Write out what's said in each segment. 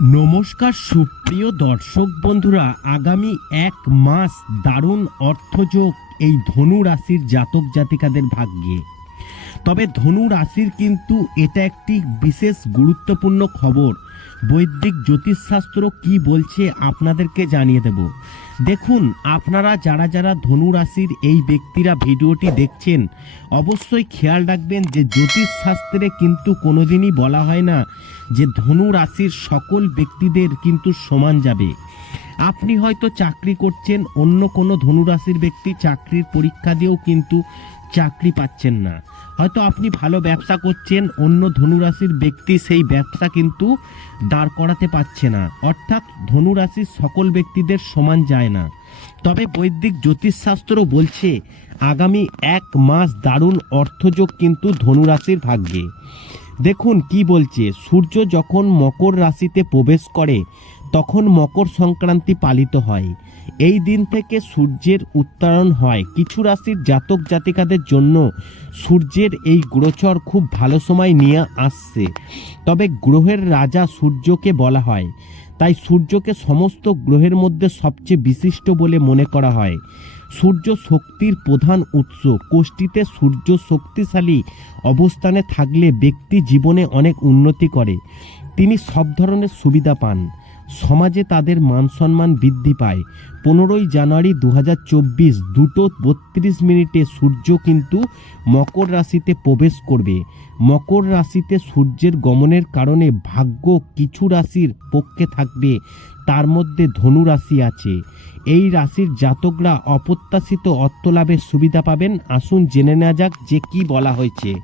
নমস্কার সুপ্রিয় দর্শক বন্ধুরা, আগামী এক মাস দারুণ অর্থযোগ এই ধনু রাশির জাতক জাতিকাদের ভাগ্যে। তবে ধনু রাশির কিন্তু এটা একটি বিশেষ গুরুত্বপূর্ণ খবর। বৈদিক জ্যোতিষশাস্ত্র কি বলছে আপনাদেরকে জানিয়ে দেব। দেখুন, আপনারা যারা যারা ধনু রাশির এই ব্যক্তিরা ভিডিওটি দেখছেন, অবশ্যই খেয়াল রাখবেন যে জ্যোতিষশাস্ত্রে কিন্তু কোনোদিনই বলা হয় না যে ধনু রাশির সকল ব্যক্তিদের কিন্তু সমান যাবে। আপনি হয়তো চাকরি করছেন, অন্য কোনো ধনুরাশির ব্যক্তি চাকরির পরীক্ষা দিয়েও কিন্তু চাকরি পাচ্ছেন না। হয়তো আপনি ভালো ব্যবসা করছেন, অন্য ধনুরাশির ব্যক্তি সেই ব্যবসা কিন্তু দাঁড় করাতে পারছে না। অর্থাৎ ধনুরাশির সকল ব্যক্তিদের সমান যায় না। তবে বৈদিক জ্যোতিষশাস্ত্র বলছে, আগামী এক মাস দারুণ অর্থযোগ কিন্তু ধনুরাশির ভাগ্যে। দেখুন কি বলছে, সূর্য যখন মকর রাশিতে প্রবেশ করে তখন মকর সংক্রান্তি পালিত হয়। এই দিন থেকে সূর্যের উত্তরণ হয়। কিছু রাশির জাতক জাতিকাদের জন্য সূর্যের এই গোচর খুব ভালো সময় নিয়ে আসছে। তবে গ্রহের রাজা সূর্যকে বলা হয়। তাই সূর্যকে সমস্ত গ্রহের মধ্যে সবচেয়ে বিশিষ্ট বলে মনে করা হয়। সূর্য শক্তির প্রধান উৎস। কোষ্ঠীতে সূর্য শক্তিশালী অবস্থানে থাকলে ব্যক্তি জীবনে অনেক উন্নতি করে। তিনি সব ধরনের সুবিধা পান। সমাজে তাদের মান সম্মান বৃদ্ধি পায়। পনেরোই জানুয়ারি দু হাজার চব্বিশ দুটো বত্রিশ মিনিটে সূর্য কিন্তু মকর রাশিতে প্রবেশ করবে। মকর রাশিতে সূর্যের গমনের কারণে ভাগ্য কিছু রাশির পক্ষে থাকবে, তার মধ্যে ধনু রাশি আছে। এই রাশির জাতকরা অপ্রত্যাশিত অর্থ লাভের সুবিধা পাবেন। আসুন জেনে নেওয়া যাক যে কি বলা হয়েছে।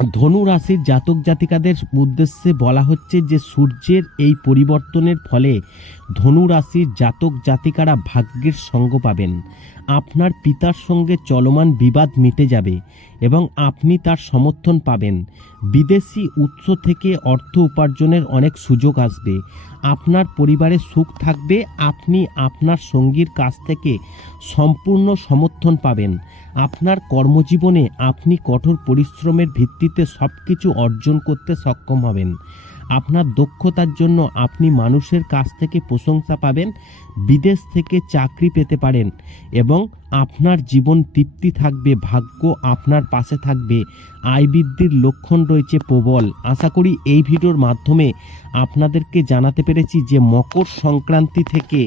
ধনু রাশির জাতক জাতিকাদের উদ্দেশ্যে বলা হচ্ছে যে, সূর্যের এই পরিবর্তনের ফলে ধনু রাশির জাতক জাতিকারা ভাগ্যের সঙ্গ পাবেন। আপনার পিতার সঙ্গে চলমান বিবাদ মিটে যাবে এবং আপনি তার সমর্থন পাবেন। বিদেশি উৎস থেকে অর্থ উপার্জনের অনেক সুযোগ আসবে। আপনার পরিবারে সুখ থাকবে, আপনি আপনার সঙ্গীর কাছ থেকে সম্পূর্ণ সমর্থন পাবেন। আপনার কর্মজীবনে আপনি কঠোর পরিশ্রমের ভিত্তিতে সব কিছু অর্জন করতে সক্ষম হবেন। আপনার দক্ষতার জন্য আপনি মানুষের কাছ থেকে প্রশংসা পাবেন, বিদেশ থেকে চাকরি পেতে পারেন এবং আপনার জীবন তৃপ্তি থাকবে, ভাগ্য আপনার পাশে থাকবে। আয় বৃদ্ধির লক্ষণ রয়েছে প্রবল। আশা করি এই ভিডিওর মাধ্যমে আপনাদেরকে জানাতে পেরেছি যে মকর সংক্রান্তি থেকে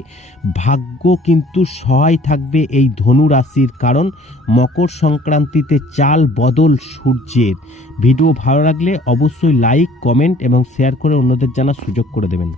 ভাগ্য কিন্তু সহায় থাকবে এই ধনু রাশির কারণ মকর সংক্রান্তিতে চাল, বদল, সূর্যের। ভিডিও ভালো লাগলে অবশ্যই লাইক কমেন্ট এবং শেয়ার করে অন্যদের জানার সুযোগ করে দেবেন।